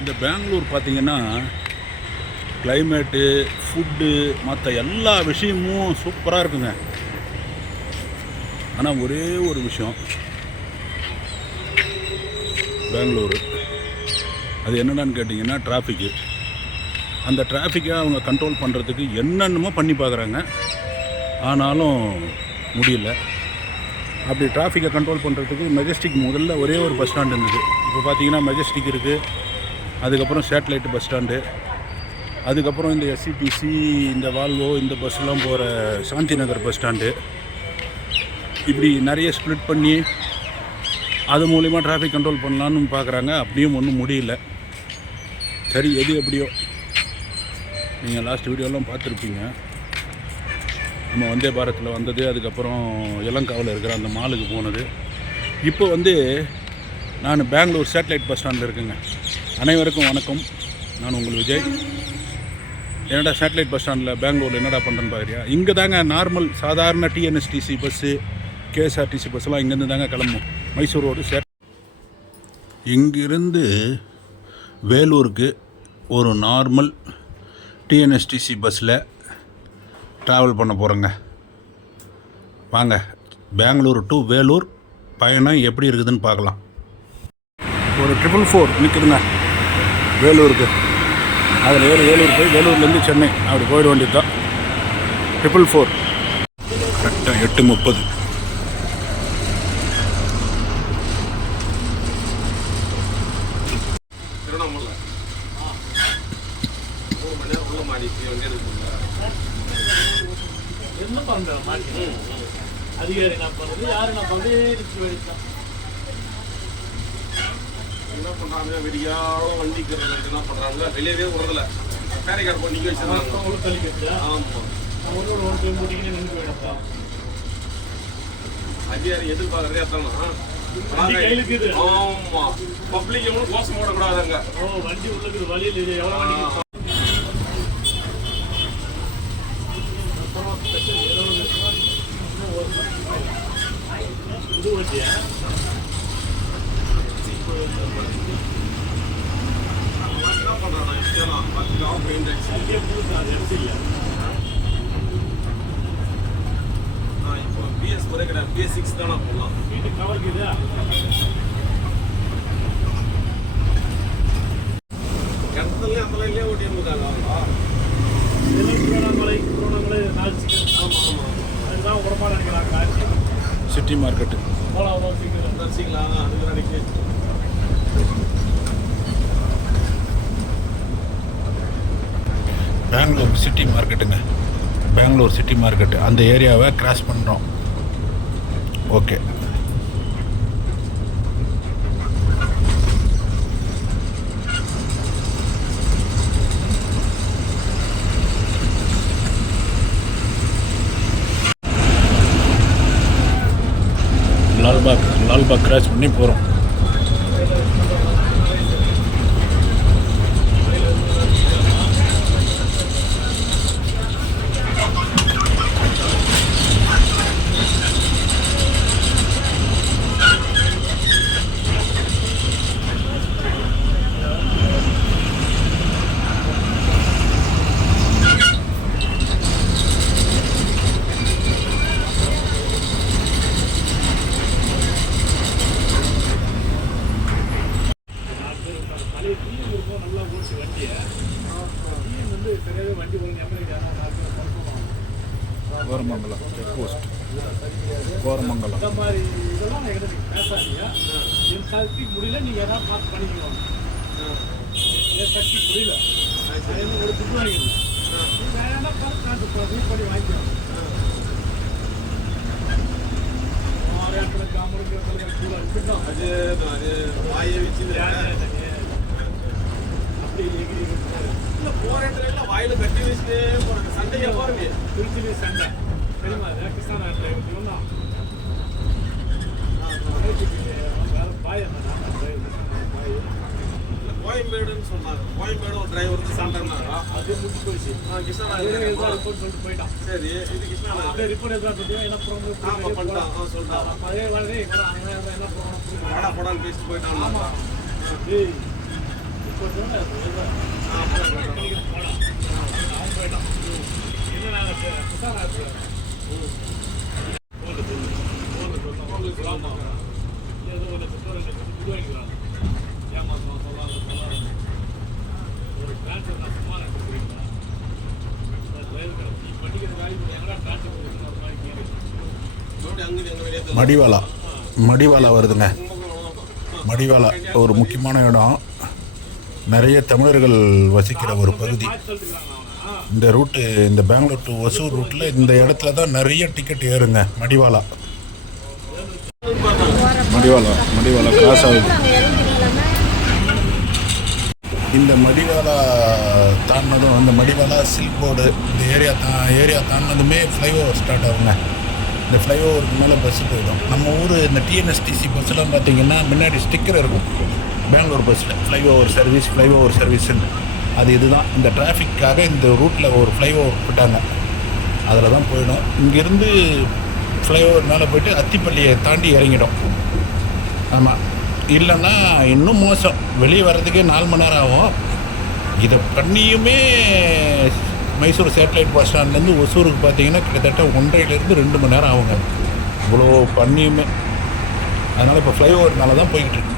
இந்த பெங்களூர் பார்த்திங்கன்னா climate, food, மற்ற எல்லா விஷயமும் சூப்பராக இருக்குங்க. ஆனால் ஒரே ஒரு விஷயம், பெங்களூரு அது என்னென்னு கேட்டிங்கன்னா டிராஃபிக்கு. அந்த டிராஃபிக்கை அவங்க கண்ட்ரோல் பண்ணுறதுக்கு என்னென்னமோ பண்ணி பார்க்குறாங்க, ஆனாலும் முடியல. அப்படி டிராஃபிக்கை கண்ட்ரோல் பண்ணுறதுக்கு மெஜஸ்டிக் முதல்ல ஒரே ஒரு பஸ் ஸ்டாண்டு இருந்தது. இப்போ பார்த்தீங்கன்னா மெஜஸ்டிக் இருக்குது, அதுக்கப்புறம் சேட்டலைட் பஸ் ஸ்டாண்டு, அதுக்கப்புறம் இந்த எஸ்சிபிசி, இந்த வால்வோ, இந்த பஸ்ஸெலாம் போகிற சாந்தி நகர் பஸ் ஸ்டாண்டு, இப்படி நிறைய ஸ்ப்ளிட் பண்ணி அது மூலிமா டிராஃபிக் கண்ட்ரோல் பண்ணலான்னு பார்க்குறாங்க. அப்படியும் ஒன்றும் முடியல. சரி, எது எப்படியோ, நீங்கள் லாஸ்ட் வீடியோலாம் பார்த்துருப்பீங்க. நம்ம வந்தே பாரத்தில் வந்தது, அதுக்கப்புறம் இளங்காவில் இருக்கிற அந்த மாலுக்கு போனது. இப்போ நான் பெங்களூர் சேட்டலைட் பஸ் ஸ்டாண்டில் இருக்குங்க. அனைவருக்கும் வணக்கம், நான் உங்கள் விஜய். என்னடா சேட்டலைட் பஸ் ஸ்டாண்டில் பெங்களூரில் என்னடா பண்ணுறேன்னு பார்க்குறியா? இங்கே தாங்க நார்மல் சாதாரண டிஎன்எஸ்டிசி பஸ்ஸு, கேஎஸ்ஆர்டிசி பஸ்ஸெலாம் இங்கேருந்து தாங்க கிளம்பும். மைசூர் ரோடு இங்கிருந்து வேலூருக்கு ஒரு நார்மல் டிஎன்எஸ்டிசி பஸ்ஸில் ட்ராவல் பண்ண போகிறேங்க. வாங்க, பெங்களூர் டு வேலூர் பயணம் எப்படி இருக்குதுன்னு பார்க்கலாம். ஒரு 444 நிற்குதுங்க வேலூருக்கு. அதில் வேலூர் போய் வேலூர்லேருந்து சென்னை அப்படி போயிட வேண்டியது தான். 444 கரெக்டாக 8:30. அதிகாரி என்ன பண்ணுறது, யார் என்ன பண்ணுறது, என்ன பண்ணுறாங்க? வெடியாக வண்டிக்கு என்ன பண்ணுறாங்க, வெளியவே விடுறதில்ல. பேரிகார்டு போய் நிற்க வச்சுருக்காங்க. தள்ளிக்கிட்டு ஆமாம், அவங்களோட ஒன்று போட்டிங்கன்னு நின்று போயிடப்பா. அதிகாரி எதிர்பார்க்குறதே அதானா கையிலுக்குது. ஆமாம், பப்ளிக் எவ்வளோ கோஷம் போடக்கூடாதுங்க. வண்டி உள்ளுக்குது, வழியில் இது எவ்வளோ வண்டி இது ஓட்டியா என்ன பண்ணுறாங்க? இப்போ பிஎஸ் ஒரே கிடையாது, பிஎஸ்6 தானே போடலாம். வீட்டுக்கு கவர்க்குதா? இடத்துல அந்த லைன்லேயே ஓட்டி இருந்துட்டாங்க. திருவண்ணாமலை 4 ஆமாம் ஆமாம், அதுதான் உரமாக நினைக்கிறாங்க. சிட்டி மார்க்கெட்டு ரசிக்கலாம், அதுக்கு நினைக்கிறேன். பெங்களூர் சிட்டி மார்க்கெட்டுங்க. பெங்களூர் சிட்டி மார்க்கெட்டு அந்த ஏரியாவை கிராஸ் பண்ணுறோம். ஓகே, லால்பாக் கிராஸ் பண்ணி போகிறோம். Koramangala check post, Koramangala. இந்த மாதிரி இதெல்லாம் எங்களுக்கு பேசாதீங்க. என் சக்தி முடியல, நீங்கள் எதாவது பார்த்து பண்ணிக்கணும். என் சக்தி முடியல, என்ன ஒரு துட்டு வாங்கிக்கணும். வேணா பார்த்து பண்ணி வாங்கிக்கணும். அது வாயை வச்சு அப்படி இல்லை, போகிற இடத்துல வாயில் கட்டி வச்சுட்டே போகிறாங்க. சண்டையாக பாருங்க, திருச்சி சண்டை தெரியுமா? கிருஷ்ணா நாட்டில் ஒன்றா பாய் கோயம்பேடுன்னு சொன்னாங்க. கோயம்பேடு ஒரு டிரைவர் சண்டைனாரா, அது முடிச்சு போயிடுச்சு. கிருஷ்ணா சொல்லிட்டு போயிட்டான். சரி, இது கிருஷ்ணா அப்படியே ரிப்போர்ட் எதாவது என்ன ப்ராப்ளம் பண்ணிட்டான் சொல்லிட்டான். அதே வேலை என்ன ப்ராப்ளம் படான்னு பேசிட்டு போயிட்டான். ஆமாம், போட்டோன்னா கிடைக்கிற படம் அவன் போயிட்டான். இன்னும் நாங்கள் புதுசாக ஏதோ ஒரு இது வாங்கிக்கலாம் ஏமாத்தம் சொல்லாத ஒரு டிரான்ஸ்ஃபர் நான் சும்மா எடுத்துக்கிறீங்களா படிக்கிற வேலைக்கு எங்கடா டிரான்ஸ்ஃபர் கொடுக்கணும் ஒரு மாதிரி கேட்குது. மடிவாலா வருதுங்க. மடிவாலா ஒரு முக்கியமான இடம், நிறைய தமிழர்கள் வசிக்கிற ஒரு பகுதி. இந்த ரூட்டு, இந்த பெங்களூர் டு ஒசூர் ரூட்டில் இந்த இடத்துல தான் நிறைய டிக்கெட் ஏறுங்க. மடிவாலா கிராஸ் ஆகுது. இந்த மடிவாலா தாண்டினதும், இந்த மடிவாலா சில்க் போர்டு இந்த ஏரியா தாண்டினதுமே ஃப்ளைஓவர் ஸ்டார்ட் ஆகுங்க. இந்த ஃப்ளைஓவருக்கு மேலே பஸ்ஸு போயிடும். நம்ம ஊர் இந்த டிஎன்எஸ்டிசி பஸ்ஸெலாம் பார்த்திங்கன்னா முன்னாடி ஸ்டிக்கர் இருக்கும் பெங்களூர் பஸ்ஸில், ஃப்ளைஓவர் சர்வீஸ்ன்னு. அது இதுதான். இந்த டிராஃபிக்காக இந்த ரூட்டில் ஒரு ஃப்ளைஓவர் போட்டாங்க, அதில் தான் போயிடும். இங்கேருந்து ஃப்ளைஓவர் மேலே போய்ட்டு அத்திப்பள்ளியை தாண்டி இறங்கிடும். ஆமாம், இல்லைன்னா இன்னும் மோசம், வெளியே வர்றதுக்கே 4 மணி நேரம் ஆகும். இதை பண்ணியுமே மைசூர் சேட்டலைட் பஸ் ஸ்டாண்ட்லேருந்து ஒசூருக்கு பார்த்தீங்கன்னா கிட்டத்தட்ட 1.5 to 2 மணி நேரம் ஆகுங்க, இவ்வளோ பண்ணியுமே. அதனால் இப்போ ஃப்ளைஓவர் மேலே தான் போய்கிட்டு இருக்கு.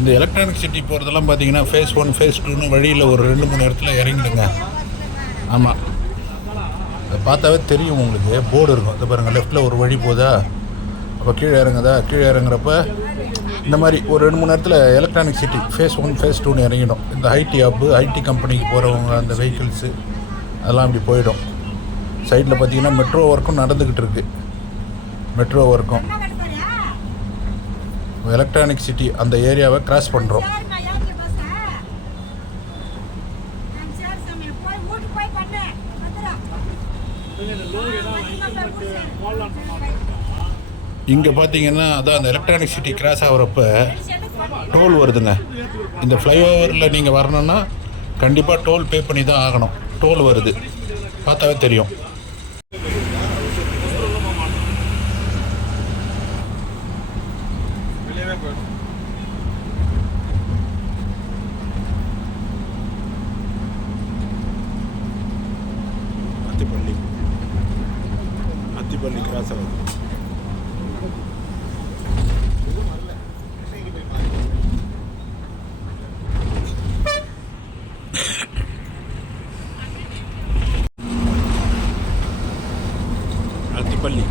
இந்த எலக்ட்ரானிக் சிட்டி போகிறதெல்லாம் பார்த்தீங்கன்னா ஃபேஸ் 1 ஃபேஸ் 2ன்னு வழியில் ஒரு 2-3 இடத்துல இறங்கிடுங்க. ஆமாம், அதை பார்த்தாவே தெரியும் உங்களுக்கு, போர்டு இருக்கும். அதை பாருங்கள், லெஃப்ட்டில் ஒரு வழி போதா, அப்போ கீழே இறங்குறப்ப இந்த மாதிரி ஒரு 2-3 இடத்துல எலக்ட்ரானிக் சிட்டி ஃபேஸ் 1 ஃபேஸ் 2ன்னு இறங்கிடும். இந்த ஐடி கம்பெனிக்கு போகிறவங்க அந்த வெஹிக்கிள்ஸு அதெல்லாம் இப்படி போயிடும். சைடில் பார்த்தீங்கன்னா மெட்ரோ ஒர்க்கும் நடந்துக்கிட்டு இருக்குது. மெட்ரோ ஒர்க்கும் எலக்ட்ரானிக் சிட்டி அந்த ஏரியாவை கிராஸ் பண்ணுறோம். இங்கே பார்த்தீங்கன்னா அதான் அந்த எலக்ட்ரானிக் சிட்டி கிராஸ் ஆகிறப்ப டோல் வருதுங்க. இந்த ஃப்ளைஓவரில் நீங்கள் வரணுன்னா கண்டிப்பாக டோல் பே பண்ணி தான் ஆகணும். டோல் வருது, பார்த்தாவே தெரியும். அத்திப்பள்ளி கிராஸ் ஆகுது. அத்திப்பள்ளி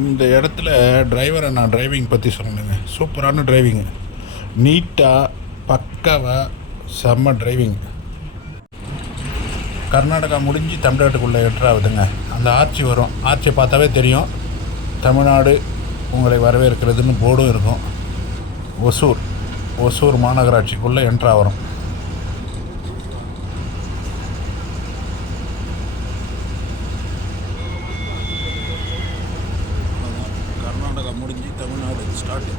இந்த இடத்துல டிரைவரை நான் டிரைவிங் பற்றி சொல்லணுங்க. சூப்பரான டிரைவிங்கு, நீட்டாக பக்காவாக செம்ம டிரைவிங். கர்நாடகா முடிஞ்சு தமிழ்நாட்டுக்குள்ளே என்ட்ராகுதுங்க. அந்த ஆர்ச்சி வரும், ஆர்ச்சியை பார்த்தாவே தெரியும் தமிழ்நாடு உங்களை வரவேற்கிறதுன்னு போர்டும் இருக்கும். ஒசூர் மாநகராட்சிக்குள்ளே என்ட்ராகிறோம். கர்நாடகா முடிஞ்சு தமிழ்நாடு ஸ்டார்ட்.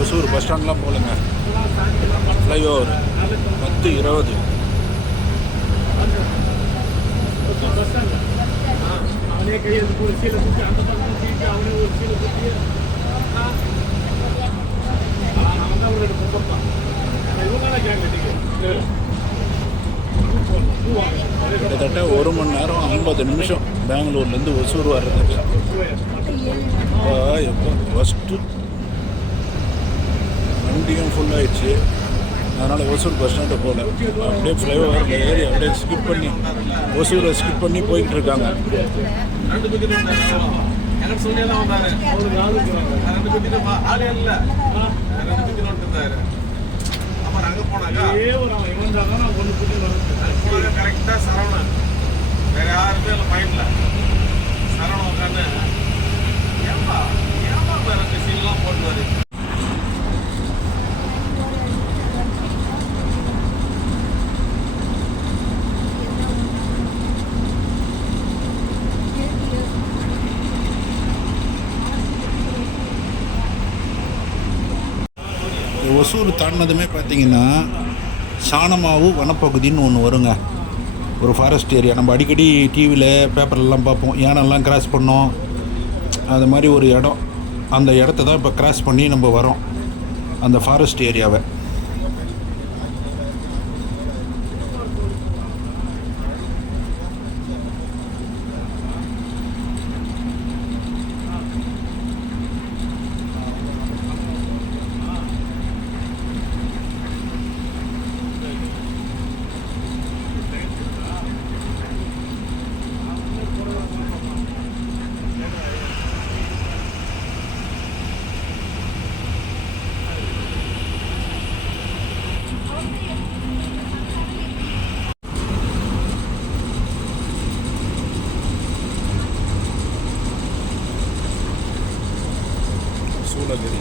ஒசூர் பஸ் ஸ்டாண்ட்லாம் போகலங்க. ஃப்ளைஓவர் 10:20. அவனே கையெழுத்து ஒரு சீலை குத்தி அந்த பக்கம் சீட்டு அவனே ஒரு சீலை குத்தி அவன் தான் ஒரு பக்கம் இவங்க கேட்க கிட்டத்தட்ட 1 மணி நேரம் 50 நிமிஷம் பெங்களூர்லேருந்து ஒசூர் வர்றதுக்கு. எப்போ ஃபஸ்ட்டு வண்டியும் ஃபுல்லாகிடுச்சு, அதனால் ஒசூர் பஸ் ஸ்டாண்டு போகல. அப்படியே ஃப்ளைஓவரில் ஏறி அப்படியே ஸ்கிப் பண்ணி ஒசூரை ஸ்கிப் பண்ணி போய்கிட்டு இருக்காங்க. கரெக்டாக சரவணன் வேற யாருமே இல்லை மைண்டில் சரவணன் உட்காந்து ஏமா வேற சீன்லாம் போட்டுவாரு. ஒசூர் தாண்டினதுமே பார்த்தீங்கன்னா சாணமாவு வனப்பகுதின்னு ஒன்று வருங்க. ஒரு ஃபாரஸ்ட் ஏரியா. நம்ம அடிக்கடி டிவியில் பேப்பர்லாம் பார்ப்போம், யானைலாம் கிராஸ் பண்ணோம். அது மாதிரி ஒரு இடம். அந்த இடத்த தான் இப்போ கிராஸ் பண்ணி நம்ம வரோம், அந்த ஃபாரஸ்ட் ஏரியாவை. சூளகிரி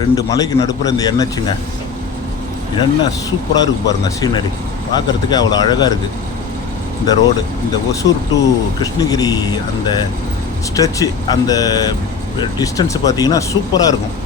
2 மலைக்கு நடுப்புற இந்த எண்ணச்சுங்க என்ன சூப்பராக இருக்குது பாருங்கள். சீனரி பார்க்குறதுக்கே அவ்வளோ அழகாக இருக்குது. இந்த ரோடு இந்த ஒசூர் டு கிருஷ்ணகிரி அந்த ஸ்ட்ரெச்சு அந்த டிஸ்டன்ஸ் பார்த்தீங்கன்னா சூப்பராக இருக்கும்.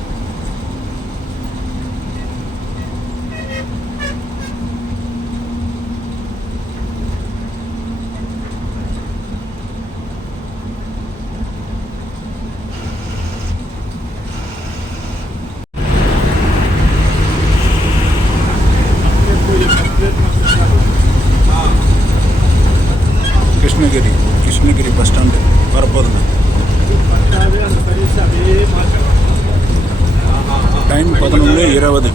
கிருஷ்ணகிரி பஸ் ஸ்டாண்டு வரப்போகுதுங்க. Time 11:20.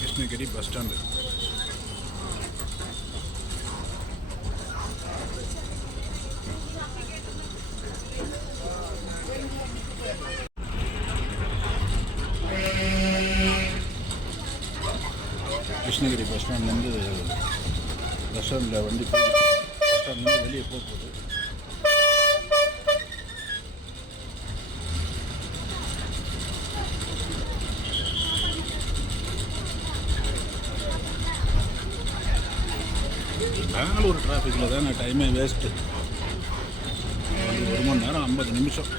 Krishnagiri bus stand. Krishnagiri bus ஸ்டாண்ட்லேருந்து பஸ் ஸ்டாண்டில் வண்டி பஸ் ஸ்டாண்ட்லேருந்து வெளியே போகுது. பெங்களூர் டிராஃபிக்கில் தாங்க டைமே வேஸ்ட்டு. 1 மணி நேரம் 50 நிமிஷம்.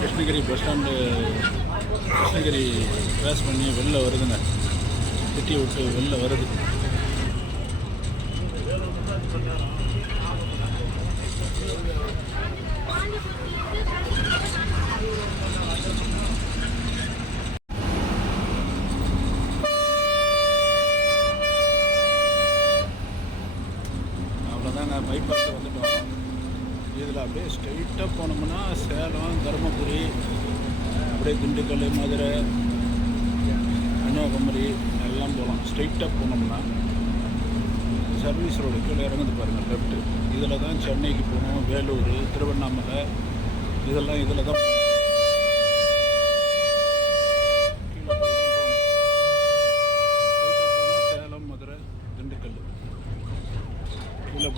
Krishnagiri bus stand Krishnagiri cross பண்ணி வெளில வருதுங்க. சிட்டியை விட்டு வெளில வருது. அவ்வளோதாங்க, பைபாஸ் வந்துட்டோம். இதில் அப்படியே ஸ்ட்ரைட்டாக போனோம்னா சேலம், தருமபுரி, அப்படியே திண்டுக்கல், மதுரை, கன்னியாகுமரி எல்லாம் போகலாம். ஸ்ட்ரைட்டாக போனோம்னா சர்வீஸ் ரோடு கீழே இறங்குது பாருங்கள் லெஃப்ட்டு. இதில் தான் சென்னைக்கு போகணும், வேலூர், திருவண்ணாமலை இதெல்லாம் இதில் தான் சேலம், மதுரை, திண்டுக்கல் கீழே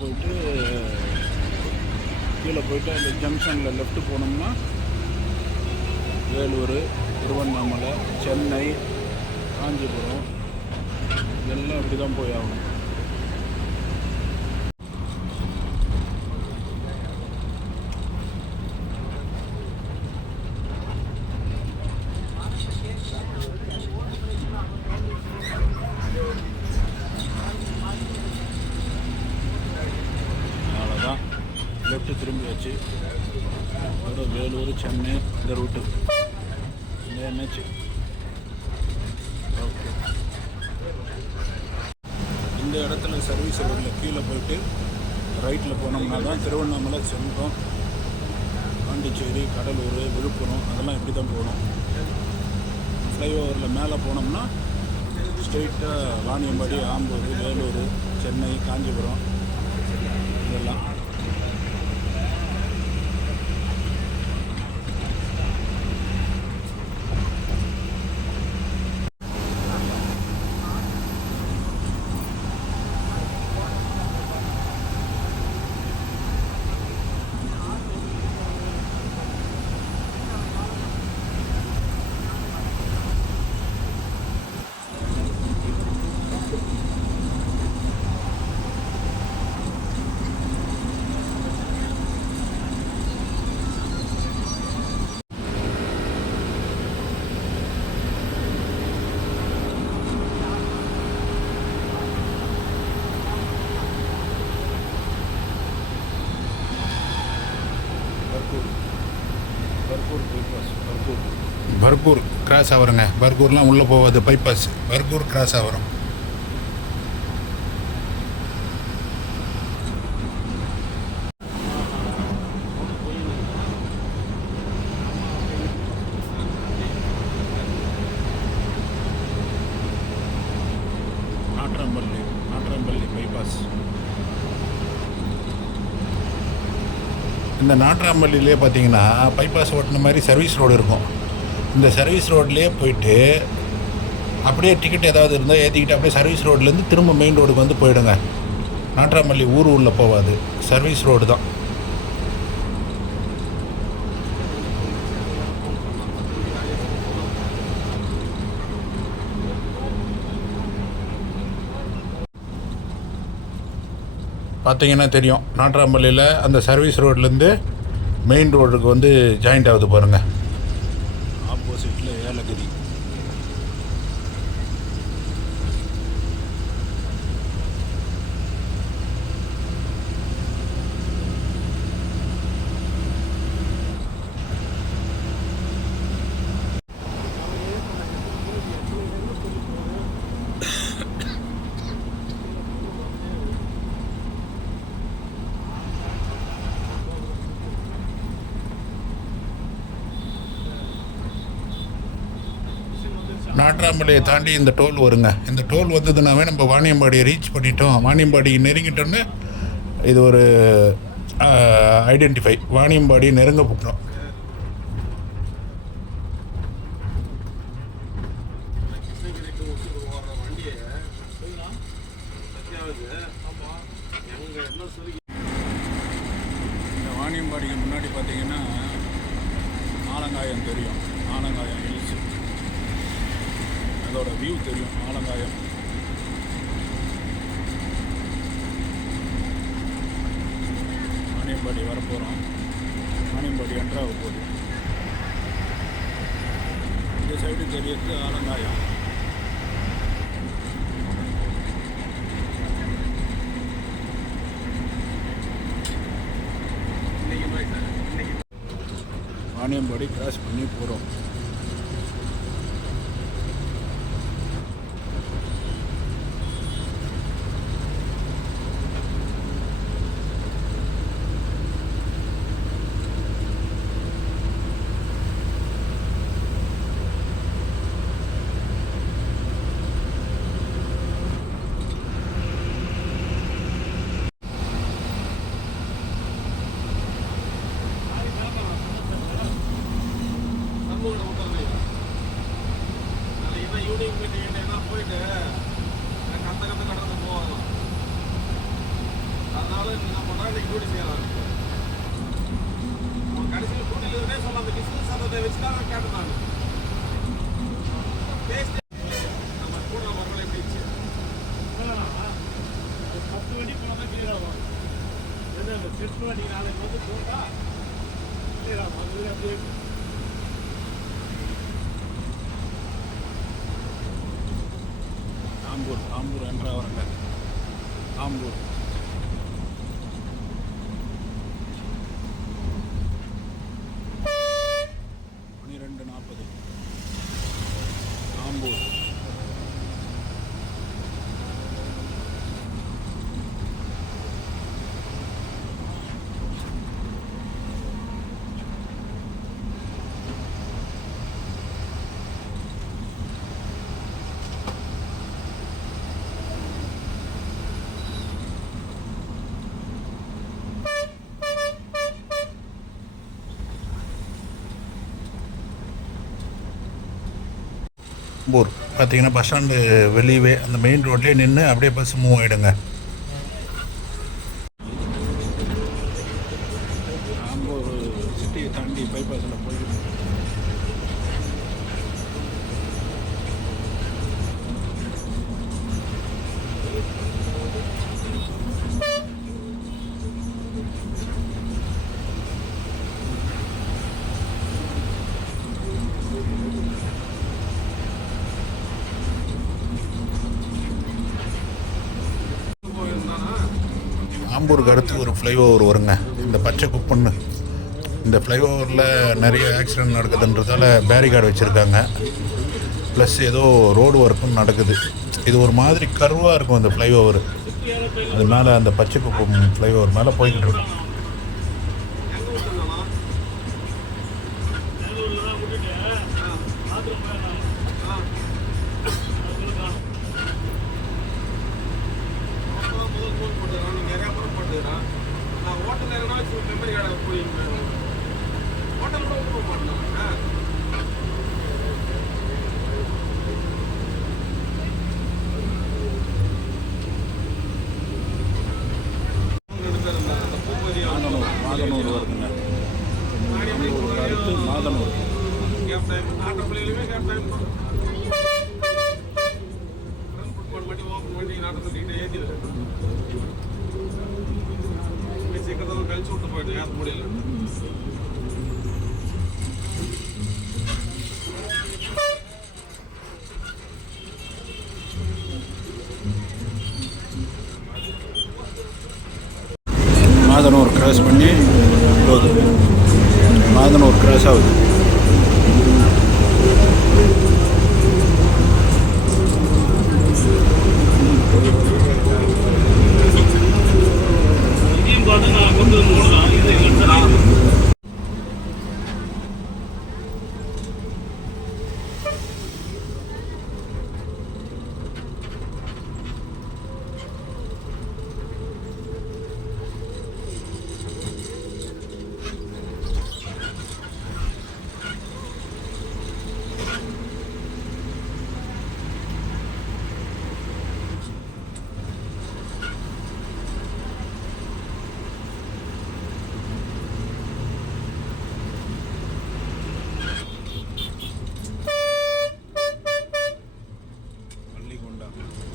போயிட்டு அந்த ஜங்ஷனில் லெஃப்ட்டு போனோம்னா வேலூர், திருவண்ணாமலை, சென்னை, காஞ்சிபுரம் இதெல்லாம் அப்படி தான் போய் ஆகணும். அவ்வளோதான், லெஃப்ட்டு திரும்பியாச்சு. அதோட வேலூர், சென்னை இந்த ரூட்டு இந்த என்னாச்சு. ஓகே, இந்த இடத்துல சர்வீஸ் ரோட்டில் கீழே போயிட்டு ரைட்டில் போனோம்னா தான் திருவண்ணாமலை, செங்கம், பாண்டிச்சேரி, கடலூர், விழுப்புரம் அதெல்லாம் இப்படி தான் போகணும். ஃப்ளைஓவரில் மேலே போனோம்னா ஸ்ட்ரெயிட்டாக வாணியம்பாடி, ஆம்பூர், வேலூர், சென்னை, காஞ்சிபுரம் இதெல்லாம். பர்கூர் கிராஸ் ஆகிறோங்க. பர்கூர்லாம் உள்ளே போகாது, பைபாஸ். பர்கூர் கிராஸ் ஆகிறோம். பைபாஸ். இந்த நாட்ராம்பள்ளியிலே பார்த்தீங்கன்னா பைபாஸ் ஓட்டின மாதிரி சர்வீஸ் ரோடு இருக்கும். இந்த சர்வீஸ் ரோட்லேயே போயிட்டு அப்படியே டிக்கெட் ஏதாவது இருந்தால் ஏற்றிக்கிட்டு அப்படியே சர்வீஸ் ரோட்லேருந்து திரும்ப மெயின் ரோடுக்கு வந்து போயிடுங்க. நாட்ராம்பள்ளி ஊர் உள்ள போகாது, சர்வீஸ் ரோடு தான். பார்த்தீங்கன்னா தெரியும், நாட்ராம்பள்ளியில் அந்த சர்வீஸ் ரோட்லேருந்து மெயின் ரோடுக்கு வந்து ஜாயிண்ட் ஆகுது பாருங்கள். ஆப்போசிட்டில் ஏலகிரி. நாட்ராம்பள்ளியை தாண்டி இந்த டோல் வருங்க. இந்த டோல் வந்ததுனாவே நம்ம வாணியம்பாடியை ரீச் பண்ணிட்டோம், வாணியம்பாடி நெருங்கிட்டோன்னு இது ஒரு ஐடென்டிஃபை. வாணியம்பாடி நெருங்க போட்டோம். இந்த வாணியம்பாடிக்கு முன்னாடி பார்த்தீங்கன்னா ஆலங்காயம் தெரியும். ஆலங்காயம் ஹில்ஸ், அதோட வியூ தெரியும். ஆலங்காயம் வாணியம்பாடி வரப்போகிறோம். வாணியம்பாடி என்ட்ராக போகுது. இந்த சைடு தெரியறது ஆலங்காயம். வாணியம்பாடி கிராஸ் பண்ணி போகிறோம். ஆம்பூர் என்ட்ரா வரங்க. ஆம்பூர் 12:40. ஆம்பூர் பார்த்தீங்கன்னா பஸ் ஸ்டாண்டு வெளியவே அந்த மெயின் ரோட்லேயே நின்று அப்படியே பஸ் மூவ் ஆகிடுங்க. ஆம்பூர் சிட்டியை தாண்டி பைபாஸில் போயிடுங்க. ஆம்பூருக்கு அடுத்து ஒரு ஃப்ளைஓவர் வருங்க, இந்த பச்சை குப்பன்னு. இந்த ஃப்ளைஓவரில் நிறைய ஆக்சிடெண்ட் நடக்குதுன்றதால பேரிகார்டு வச்சுருக்காங்க. ப்ளஸ் ஏதோ ரோடு ஒர்க்கும் நடக்குது. இது ஒரு மாதிரி கர்வாக இருக்கும் அந்த ஃப்ளைஓவர். அது மேலே அந்த பச்சை குப்பம் ஃப்ளைஓவர் மேலே போய்கிட்டு இருக்கும். மாதனூர் வருதுங்க. பெங்களூருக்கு அடுத்து மாதனூர். కలిసి ఉంటుపోయాడు యాప్ మూడేళ్ళు. மாதனூர் கிராஸ் பண்ணி போகுது. மாதனூர் கிராஸ் ஆகுது.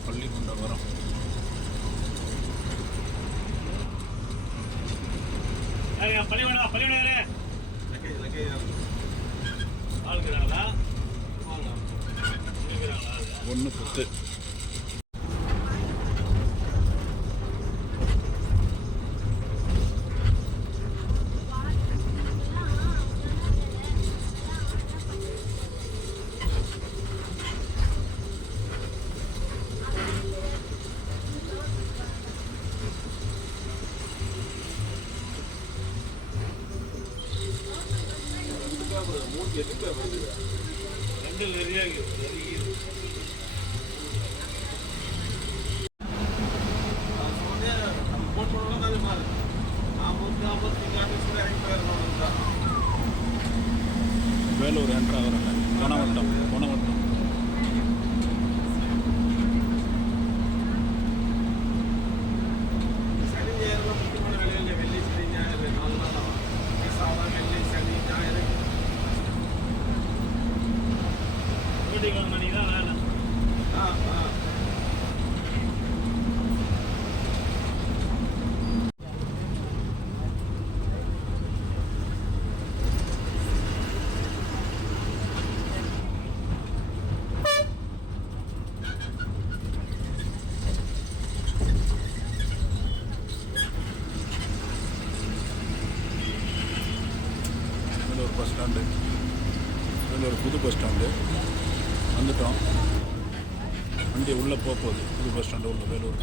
பள்ளிகொண்ட வரோம். ஒன்று 10. வேலூர் என்ட்ரு ஆகிறாங்க. கொணவட்டம். Vellore bus stand. வேலூர் புது பஸ் ஸ்டாண்டு வந்துட்டோம். வண்டி உள்ளே போகுது. புது பஸ் ஸ்டாண்டு உள்ள வேலூர்.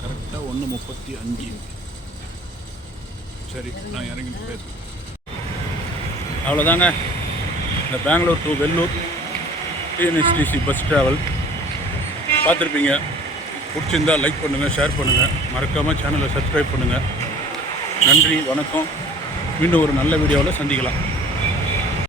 கரெக்டாக 1:35. சரி, நான் இறங்கிட்டு பேசுகிறேன். அவ்வளோதாங்க. இந்த Bangalore to Vellore TNSTC bus travel பார்த்துருப்பீங்க. பிடிச்சிருந்தால் லைக் பண்ணுங்கள், ஷேர் பண்ணுங்கள், மறக்காமல் சேனலை சப்ஸ்கிரைப் பண்ணுங்கள். நன்றி, வணக்கம். மீண்டும் ஒரு நல்ல வீடியோவில் சந்திக்கலாம்.